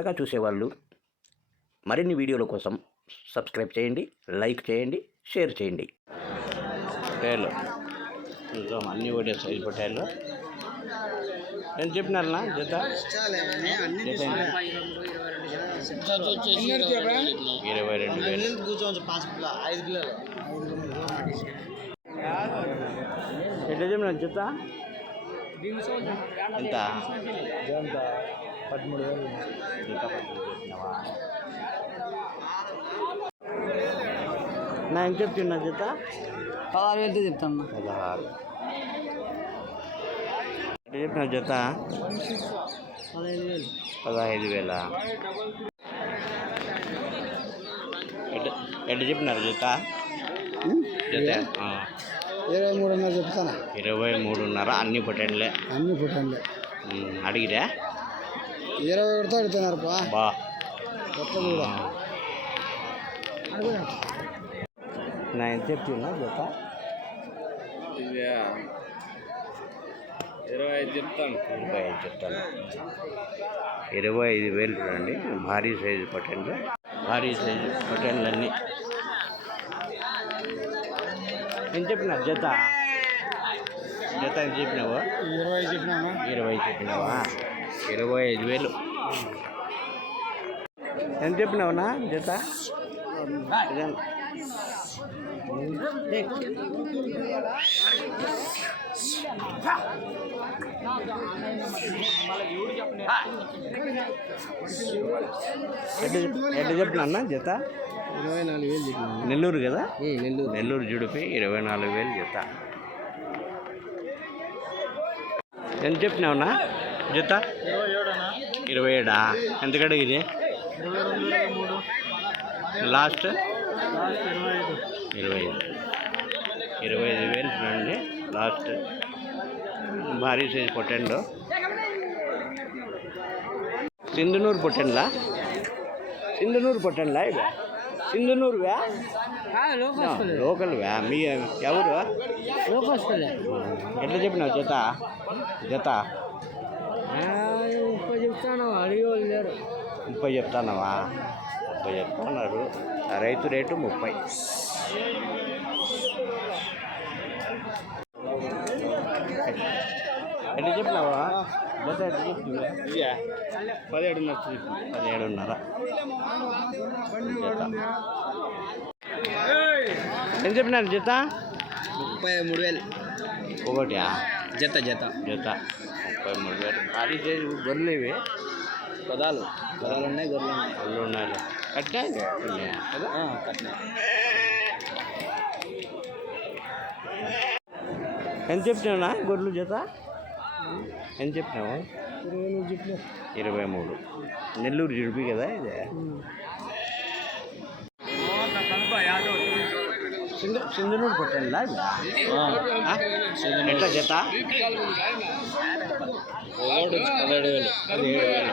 కొత్తగా చూసేవాళ్ళు. మరిన్ని వీడియోల కోసం సబ్స్క్రైబ్ చేయండి లైక్ చేయండి షేర్ చేయండి. నిజం అన్నీ ఒకటే సైజు నేను చెప్పినారనా జత జత? ఎంత? ఇరవై రెండు వేలు. ఎట్లా చెప్పిన జత ఎంత? పదమూడు వేలు నా ఎంత చెప్తున్నా జత పదహారు వేలతో చెప్తాను పదహారు. చెప్పిన జత పదహైదు వేలు. పదహైదు వేల? ఎట్లా చెప్పినారు జత జత ఆ, ఇరవై మూడున్నర చెప్తాను? ఇరవై మూడున్నర అన్ని పొటెన్లే అన్ని పుట్టండి ఉమ్, అడిగిరా? ఇరవై ఒకటితో అడుగుతున్నారు పా బా. కొత్త కూడా. నా ఎంత చెప్తున్నా జత ఇరవై ఐదు చెప్తాను. ఇరవై ఐదు చెప్తాను. ఇరవై ఐదు వేలు చూడండి. భారీ సైజు పొటెన్లు. భారీ సైజు పొటెన్లు అన్నీ ఎంత చెప్పినా జత? జత ఎంత చెప్పినావు? ఇరవై చెప్పినాను. ఇరవై చెప్పినావా? ఇరవై ఐదు వేలు. ఎంత చెప్పినావునా జత? ఎట్ట చెప్పినా అన్న జత? ఇరవై నాలుగు వేలు చెప్పినాను. నెల్లూరు కదా? నెల్లూరు. నెల్లూరు జుడిపి ఇరవై నాలుగు వేలు జత. ఎంత చెప్పినావునా జత? ఇరవై ఏడా? ఎంత కడిగిది లాస్ట్? ఇరవై ఐదు. ఇరవై ఐదు వేలు చూడండి లాస్ట్. భారీ సైజ్ పొట్టెండు. సింధునూరు పొట్టెండ్లా? సింధునూరు పొట్టెండ్లా ఇవి సింధునూరువా? లోకల్వా? మీ ఎవరు? ఎట్లా చెప్పినావు జత? జత? ముప్పై చెప్తాను అడిగే వాళ్ళు లేరు ముప్పై చెప్తానవా? ముప్పై చెప్తున్నారు. రైతు రేటు ముప్పై. ఎట్లా చెప్పినావా? జత ఎట్లా చెప్తున్నా? పదిహేడున్నర పదిహేడున్నర. జత. ఏం చెప్పినారు జత? ముప్పై మూడు వేలు. ఒకటి జత జత. జత. ముప్పై మూడు వేలు. భారీ సైజు గొర్రెలు ఇవి. పదాలు. పదాలు ఉన్నాయి గొర్రెలు ఉన్నాయి. గొర్రెలు ఉన్నాయి? కట్టా కదా కట్టినా ఎంత చెప్పినావునా గొర్రెలు జత? ఎంత చెప్పినావు? ఇరవై మూడు. నెల్లూరు జుడిపి కదా ఇది? సింధు సింధునూరు కొట్టండి ఎట్లా జత? పదిహేడు వేలు. పదిహేడు వేలు.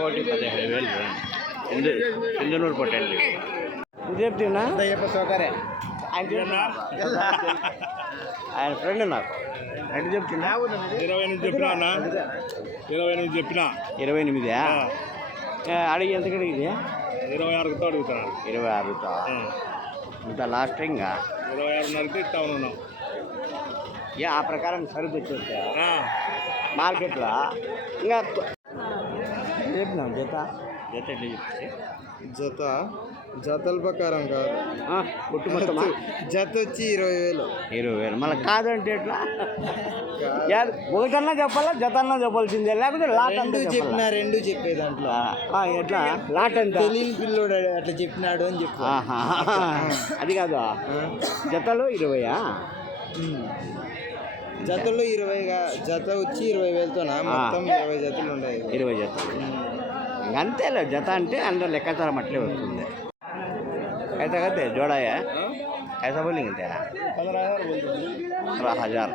ఒకటి పదిహేడు వేలు సింధునూరు కొట్టండి ఇది చెప్తున్నా అయ్యప్ప సౌకర్య ఆయన ఫ్రెండ్ నాకు. ఎంత చెప్తున్నా? ఇరవై ఎనిమిది చెప్పినా అన్న? ఇరవై ఎనిమిది చెప్పినా? ఇరవై ఎనిమిదా? ఏ, అడిగి ఎంత అడిగింది? ఇరవై ఆరుతో అడుగుతున్నాను ఇరవై ఆరుతో. ఇంత లాస్ట్ ఇంకా ఇరవై ఆరున్నరకి ఇస్తా ఉన్నాను. ఏ ఆ ప్రకారం సరుకు వచ్చేస్తా. మార్కెట్లో ఇంకా చెప్పినాం జత. జత ఎట్లా చెప్తే జత. జతల ప్రకారం కాదు. కొట్టు మొత్తమా? జత వచ్చి ఇరవై వేలు. ఇరవై వేలు. మళ్ళీ కాదంటే ఎట్లా? యా- ఒకటన్నా చెప్పాలా జత అన్నా చెప్పాల్సిందే లేకపోతే లాట్ అంటే చెప్పినా రెండు చెప్పే దాంట్లో. ఎట్లా? లాట్ అంటే తెలియని పిల్లోడు అట్లా చెప్పినాడు అని చెప్పు. అది కాదు. జతలు ఇరవయా? జతలో ఇరవై గా- జత వచ్చి ఇరవై వేలతోనా మొత్తం ఇరవై జతలు ఉన్నాయి ఇరవై జతలు ఇంక అంతేలే జత అంటే అందరూ లెక్కాచారం అట్లే వస్తుంది అయితే కదే జోడాయా ऐसा बोलेंगे तेरा पंद्रह हजार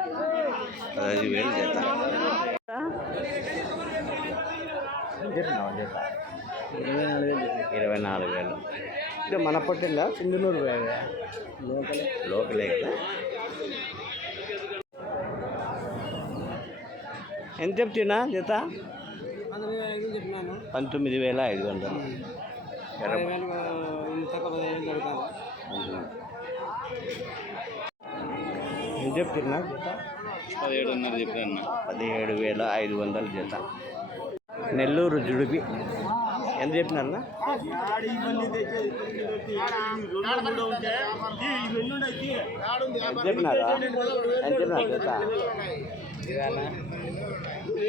పదహైదు వేలు జత చెప్పినావా జత ఇరవై నాలుగు వేలు ఇరవై నాలుగు వేలు ఇది మన పొట్టిందా సింధునూరు లోకలే లోకలే కదా ఎంత చెప్తున్నా జత? పంతొమ్మిది వేల ఐదు వందలు. ఏం చెప్తున్నా జత? పదిహేడున్నర చెప్పాను పదిహేడు వేల ఐదు వందల జత. నెల్లూరు జుడిపి. ఎంత చెప్పినారన్నా ఎంత చెప్పినారా ఎంత చెప్పినారు జత?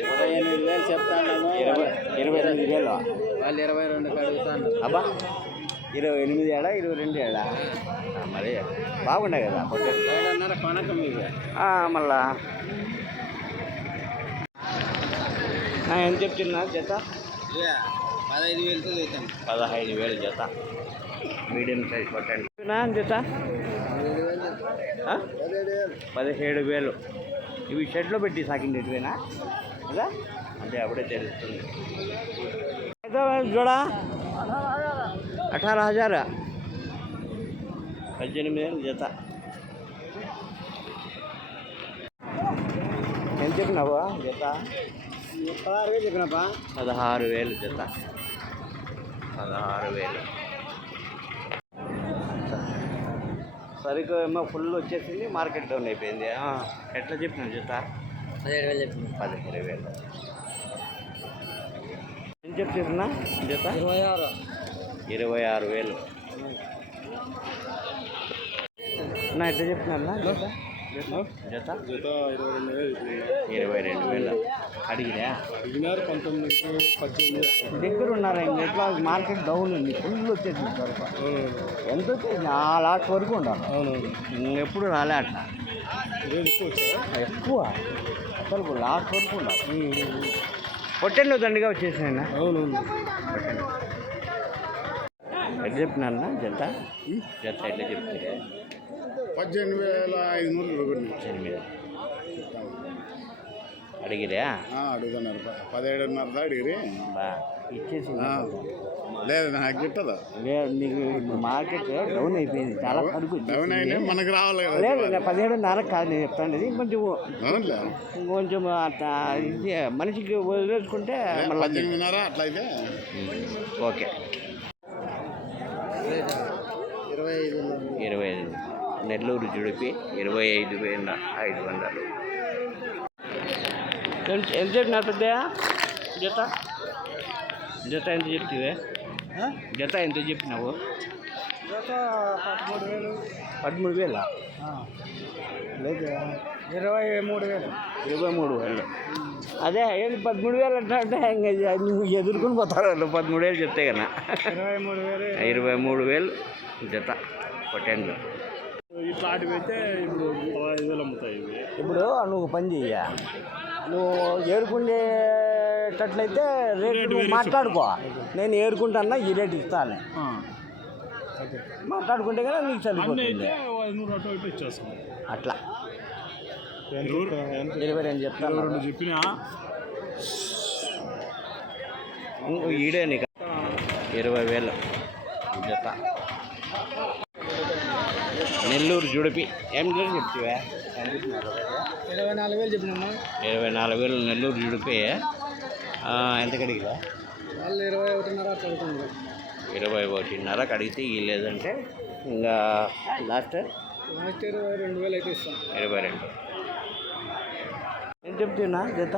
ఇరవై ఎనిమిది వేలు చెప్తాను ఇరవై ఇరవై ఎనిమిది వేలు. వాళ్ళు ఇరవై రెండు అడుగుతాను అబ్బా ఇరవై ఎనిమిది ఏడా ఇరవై రెండు ఏడా? మరి బాగున్నాయి కదా ఏడున్నర కొనకం మీకు ఆ, మళ్ళా. ఎంత చెప్తున్నా జత? పదహైదు వేలతో చూస్తాను పదహైదు వేలు జత. మీడియం సైజ్ పట్టండి జత? పదిహేడు వేలు ఇవి షెడ్లో పెట్టి సాకిండేటివేనా కదా? అంటే అప్పుడే తెలుస్తుంది. చూడా అఠారా హజారా? పద్దెనిమిది వేలు జత. ఎంత చెప్పినావు? జత? పదహారు వేలు చెప్పినప్పా పదహారు వేలు జత. పదహారు వేలు. సరిగ్గా ఏమో ఫుల్ వచ్చేసింది మార్కెట్ డౌన్ అయిపోయింది. ఎట్లా చెప్పినావు జత? పదిహేడు వేలు చెప్పిన. పదిహేడు వేలు. ఏం చెప్తున్నా జత? ఇరవై ఆరు. ఇరవై ఆరు వేలు. నా ఎట్లా చెప్తున్నా జత? జత? జత? ఇరవై రెండు వేలు ఇరవై రెండు వేలు. అడిగిరా? అడిగినారు పంతొమ్మిది పద్దెనిమిది. దగ్గర ఉన్నారా ఇంక? ఎట్లా? మార్కెట్ డౌన్ ఉంది. ఫుల్ వచ్చేసింది సరుకు ఎంత వచ్చేసింది? ఆ లాస్ట్ వరకు ఉండాలి. ఇంకెప్పుడు రాలే అట్లా. ఎక్కువ? అసలు లాస్ట్ వరకు ఉండాలి పొట్టెళ్ళు దండిగా వచ్చేసినాయి అవునవును. ఎట్లా చెప్పినా జత జత ఎట్లా చెప్తే పద్దెనిమిది వేల ఐదు నూరు ఎనిమిది అడిగిరా? అడుగుతున్నారు. పదిహేడున్నర అడిగిరి. బా ఇచ్చేసి లేదు నాకు గిట్టదు. లేదు నీకు ఇప్పుడు మార్కెట్ డౌన్ అయిపోయింది. చాలా సరుకు డౌన్ అయినా. మనకు రావాలి కదా లేదు పదిహేడున్నర కాదు నేను చెప్తాను ఇది. కొంచెం అవునులే. కొంచెం అట్లా ఇది మనిషికి వదిలేసుకుంటే మళ్ళీ పద్దెనిమిదిన్నర అట్లయితే ఓకే. ఇరవై ఐదు ఇరవై ఐదు నెల్లూరు జుడిపి ఇరవై ఐదు వేల ఐదు వందలు. ఎంత ఎంత చెప్పినా పెద్దయా జత? జత ఎంత చెప్తివే? జత ఎంత చెప్పినావు? పదమూడు వేలు పదమూడు వేల లేదు ఇరవై మూడు వేలు ఇరవై మూడు వేలు. అదే ఏంది పదమూడు వేలు అంటే ఇంకా నువ్వు ఎదుర్కొని పోతారు వాళ్ళు పదమూడు వేలు చెప్తే కన్నా ఇరవై మూడు వేలు ఇరవై మూడు వేలు జత పొటెన్లు ఇట్లా ఆటివి అయితే ఇప్పుడు పదహైదు వేలు అమ్ముతాయి ఇప్పుడు నువ్వు పని చెయ్య. నువ్వు ఏరుకునేటట్లయితే రేటు మాట్లాడుకో. నేను ఏరుకుంటానా ఈ రేటు ఇస్తాను మాట్లాడుకుంటే కదా నీకు ఇచ్చేస్తాం. అట్లా. ఇరవై రెండు చెప్తాను. చెప్పినా? ఈడే నీకు. ఇరవై వేలు. జత. నెల్లూరు జుడిపి. ఏం రేటు చెప్తావా? ఇరవై నాలుగు వేలు చెప్పినాము ఇరవై నాలుగు వేలు నెల్లూరు జుడిపి. ఎంత కడిగిరా వాళ్ళు ఇరవై ఒకటిన్నర అవుతుంది ఇరవై ఒకటిన్నర కడిగితే ఈ లేదంటే ఇంకా లాస్ట్ లాస్ట్ ఇరవై రెండు వేలు అయితే ఇస్తాం. ఇరవై రెండు. ఏం చెప్తున్నా జత?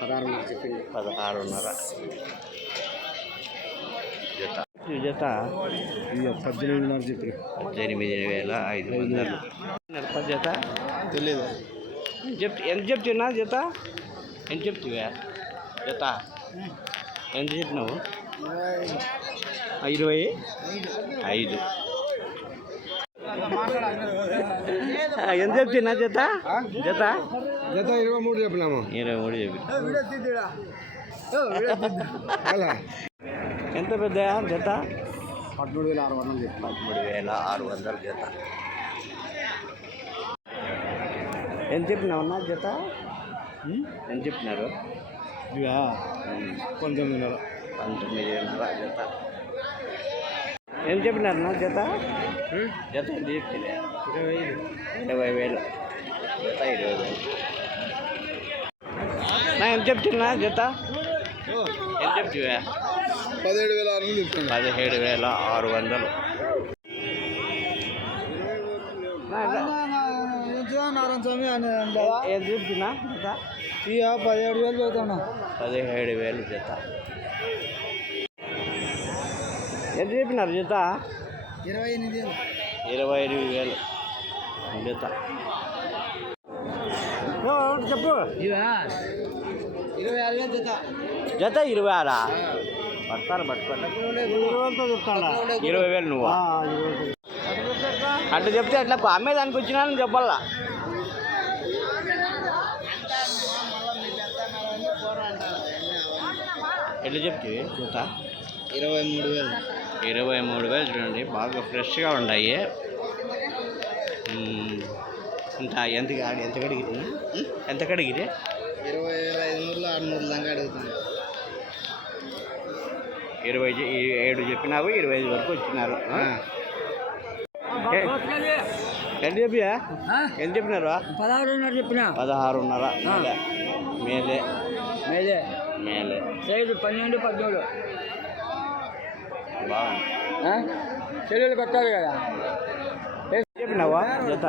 పదహారున్నర చెప్పింది. పదహారున్నర. జత. జత? ఇక పద్దెనిమిదిన్నర చెప్పి పద్దెనిమిది వేల ఐదు వందలు. జత? తెలియదు చెప్ ఎంత చెప్తున్నా జత? ఎంత చెప్తివా? జత? ఎంత చెప్పినావు ఇరవై ఐదు. ఎంత చెప్తున్నా జత? జత? జత ఇరవై మూడు చెప్పినాము. ఇరవై మూడు చెప్పి అలా. ఎంత పెద్ద జత? పదమూడు వేల ఆరు వందలు చెప్పి పదమూడు వేల ఆరు వందల జత. ఎంత చెప్పినావన్నా జత? ఎంత చెప్పినారు ఇక పంతొమ్మిదిన్నర. పంతొమ్మిదిన్నర జత. ఏం చెప్పినారన్నా జత? జత ఎంత చెప్తే ఇరవై ఐదు. ఇరవై వేలు. జత ఇరవై వేలు. నా ఎంత చెప్తున్నా జత? ఎంత చెప్తివే పదిహేడు వేల ఆరు వందలు పదిహేడు వేల ఆరు వందలు. నా ఎంత- నారాయణ స్వామి అని చెప్తున్నా జత? ఇక పదిహేడు వేలు చదువుతున్నా పదిహేడు వేలు జత. ఎంత చెప్పినారు జత? ఇరవై ఎనిమిది ఇరవై ఎనిమిది వేలు జత. చెప్పు. ఇరవై ఆరు వేలు జత. జత ఇరవై ఆరా? పడతారు పట్టుకోండి ఇరవై వేలు నువ్వు? అట్లా చెప్తే అట్లా అమ్మేదానికి వచ్చినానని చెప్పాలా? ఎట్లా చెప్తే జత ఇరవై మూడు వేలు. ఇరవై మూడు వేలు చూడండి బాగా ఫ్రెష్గా ఉన్నాయి. ఇంకా ఎంత ఎంత కడిగిరి ఎంత కడిగిరి ఇరవై వేల ఐదు వందలు ఆరు వందల దాకా అడుగుతాను ఇరవై ఏడు చెప్పినావు ఇరవై ఐదు వరకు వచ్చినారు. ఎంత చెప్పియా? ఎంత చెప్పినారు? పదహారున్నర చెప్పిన. పదహారున్నర మేలే. మేలే. మేలే. మేలే సైజు పన్నెండు పద్మూడు చెల్లెలు కట్టాలి కదా చెప్పినావా జత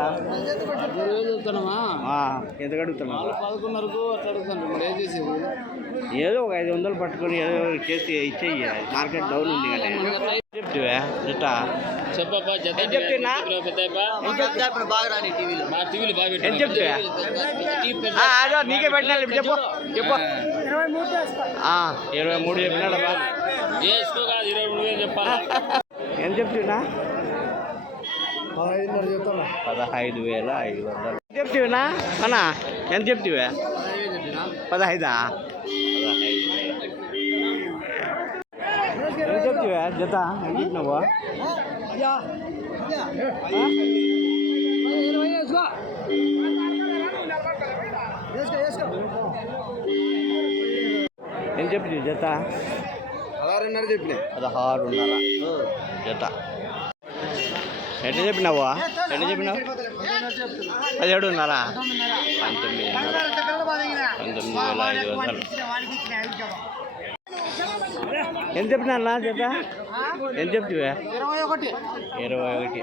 ఎంత కడుగుతున్నావు పదకొండున్నరకు అట్లా అడుగుతాను మరి ఏం చేసేది ఏదో ఒక ఐదు వందలు పట్టుకొని ఏదో చేసి ఇచ్చేయి మార్కెట్ డౌన్ ఉంది కానీ చెప్తివా జత చెప్పప్పా జత ఎంత చెప్తున్నా? బాగా రాని టీవీలో. మా టీవీలో బాగా ఎంత చెప్తివా ఆ, అదో నీకే పెట్టినా చెప్పు. చెప్పు. ఆ, ఇరవై మూడు చెప్పినాడు కాదు ఇరవై మూడు వేలు చెప్పాలా? ఎంత చెప్తున్నా? పదహైదు వేల ఐదు వందలు. ఎంత చెప్తివినా అన్నా ఎంత చెప్తివా? పదహైదా? పదహైదు. ఎంత చెప్తివా జత? ఎంత చెప్పినావు ఎంత చెప్తివి జత? పదహారున్నర చెప్పిన. పదహారున్నర. జత. ఎట్లా చెప్పినావా? ఎట్లా చెప్పినావు? పదిహేడున్నర. పంతొమ్మిదిన్నర పంతొమ్మిది. వేల ఐదు వందలు. ఎంత చెప్పినా జత? ఎంత చెప్తివా ఇరవై ఒకటి. ఇరవై ఒకటి.